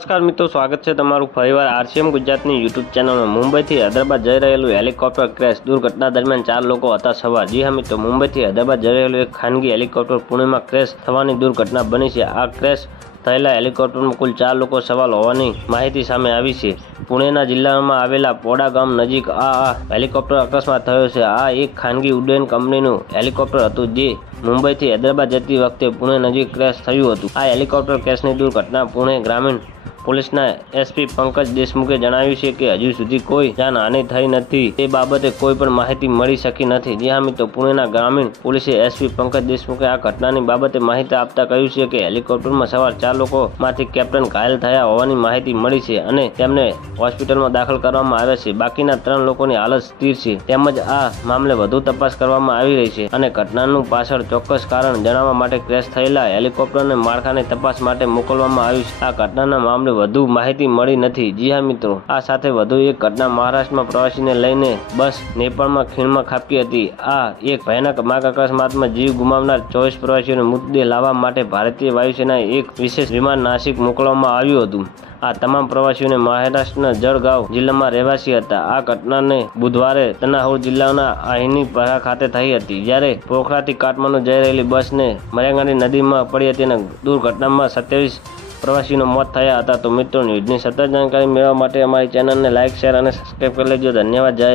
નમસ્કાર મિત્રો, સ્વાગત છે તમારું ફરીવાર આરસીએમ ગુજરાતની યુટ્યુબ ચેનલમાં. મુંબઈથી હૈદરાબાદ જઈ રહેલું હેલિકોપ્ટર ક્રેશ દુર્ઘટના દરમિયાન ચાર લોકો હતા સવાર. જી હા મિત્રો, મુંબઈથી હૈદરાબાદ જઈ રહેલું એક ખાનગી હેલિકોપ્ટર પુણેમાં ક્રેશ થવાની દુર્ઘટના બની છે. આ ક્રેશ થયેલા હેલિકોપ્ટરમાં કુલ ચાર લોકો સવાલ હોવાની માહિતી સામે આવી છે. પુણેના જિલ્લામાં આવેલા પોડા ગામ નજીક આ હેલિકોપ્ટર અકસ્માત થયો છે. આ એક ખાનગી ઉડ્ડયન કંપનીનું હેલિકોપ્ટર હતું, જે મુંબઈથી હૈદરાબાદ જતી વખતે પુણે નજીક ક્રેશ થયું હતું. આ હેલિકોપ્ટર ક્રેશની દુર્ઘટના પુણે ગ્રામીણ પોલીસના એસપી પંકજ દેશમુખે જણાવ્યું છે કે હજુ સુધી કોઈ જાનહાનિ થઈ નથી. તે બાબતે કોઈ પણ માહિતી મળી શકી નથી. જ્યાં મિત્રો, પુણેના ગ્રામીણ પોલીસે એસપી પંકજ દેશમુખે આ ઘટનાની બાબતે માહિતી આપતા કહ્યું છે કે હેલિકોપ્ટરમાં સવાર ચાર લોકોમાંથી કેપ્ટન ઘાયલ થયા હોવાની માહિતી મળી છે અને તેમને હોસ્પિટલમાં દાખલ કરવામાં આવ્યા છે. બાકીના ત્રણ લોકોની હાલત સ્થિર છે. તેમજ આ મામલે વધુ તપાસ કરવામાં આવી રહી છે અને ઘટનાનું પાછળ ચોક્કસ કારણ જણાવવા માટે ક્રેશ થયેલા હેલિકોપ્ટરને માળખાની તપાસ માટે મોકલવામાં આવ્યું છે. આ ઘટનાના મામલે વધુ માહિતી મળી નથી. જી હા, મિત્રો. આ સાથે વધુ એક ઘટના મહારાષ્ટ્રમાં પ્રવાસીને લઈને બસ નેપાળમાં ખીણમાં ખાબકી હતી. આ એક ભયાનક માર્ગ અકસ્માતમાં જીવ ગુમાવનાર ચોવીસ પ્રવાસીઓને મૃતદેહ લાવવા માટે ભારતીય વાયુસેના એક વિશેષ વિમાન નાસિક મોકલવામાં આવ્યું હતું. આ તમામ પ્રવાસીઓને મહારાષ્ટ્રના જળગાંવ જિલ્લામાં રહેવાસી હતા. આ ઘટનાને બુધવારે તનાહુર જિલ્લાના આહિની પરા ખાતે થઈ હતી, જ્યારે પોખરાથી કાઠમાંડુ જઈ રહેલી બસને મર્યાંગાની નદીમાં પડી હતી અને દુર્ઘટનામાં સત્યાવીસ પ્રવાસીનો મોત થયા હતા. તો મિત્રો, ન્યૂઝની સતત જાણકારી મેળવવા માટે અમારી ચેનલને લાઇક શેર અને સબસ્ક્રાઈબ કરી લેજો. ધન્યવાદ. જય